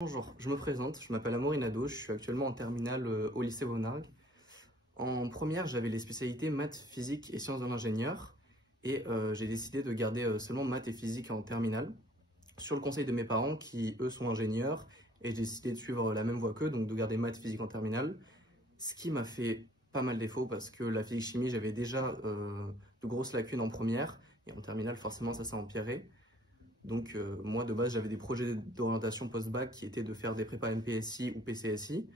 Bonjour, je me présente, je m'appelle Amaury Nadeau, je suis actuellement en terminale au lycée Bonnargues. En première, j'avais les spécialités maths, physique et sciences de l'ingénieur et j'ai décidé de garder seulement maths et physique en terminale sur le conseil de mes parents qui, eux, sont ingénieurs et j'ai décidé de suivre la même voie qu'eux, donc de garder maths, physique en terminale, ce qui m'a fait pas mal défaut parce que la physique-chimie, j'avais déjà de grosses lacunes en première et en terminale, forcément, ça s'est empiré. Donc moi de base j'avais des projets d'orientation post-bac qui étaient de faire des prépas MPSI ou PCSI,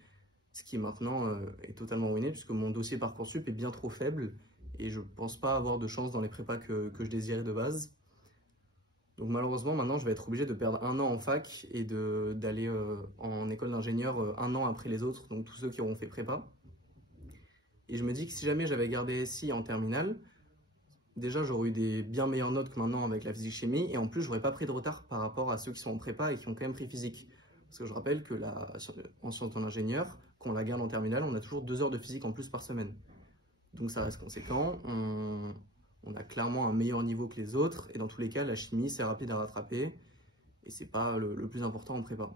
ce qui maintenant est totalement ruiné puisque mon dossier Parcoursup est bien trop faible et je pense pas avoir de chance dans les prépas que je désirais de base. Donc malheureusement maintenant je vais être obligé de perdre un an en fac et d'aller en école d'ingénieur un an après les autres, donc tous ceux qui auront fait prépa. Et je me dis que si jamais j'avais gardé SI en terminale, déjà, j'aurais eu des bien meilleures notes que maintenant avec la physique-chimie, et en plus, j'aurais pas pris de retard par rapport à ceux qui sont en prépa et qui ont quand même pris physique. Parce que je rappelle que en sciences de l'ingénieur, quand on la garde en terminale, on a toujours 2 heures de physique en plus par semaine. Donc ça reste conséquent, on a clairement un meilleur niveau que les autres, et dans tous les cas, la chimie, c'est rapide à rattraper, et c'est pas le plus important en prépa.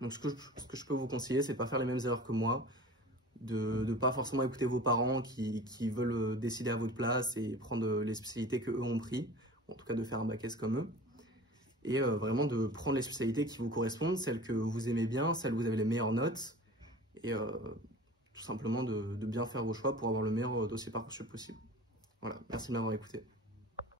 Donc ce que je peux vous conseiller, c'est de pas faire les mêmes erreurs que moi, de ne pas forcément écouter vos parents qui veulent décider à votre place et prendre les spécialités qu'eux ont pris, ou en tout cas de faire un bac S comme eux, et vraiment de prendre les spécialités qui vous correspondent, celles que vous aimez bien, celles où vous avez les meilleures notes, et tout simplement de bien faire vos choix pour avoir le meilleur dossier Parcoursup possible. Voilà, merci de m'avoir écouté.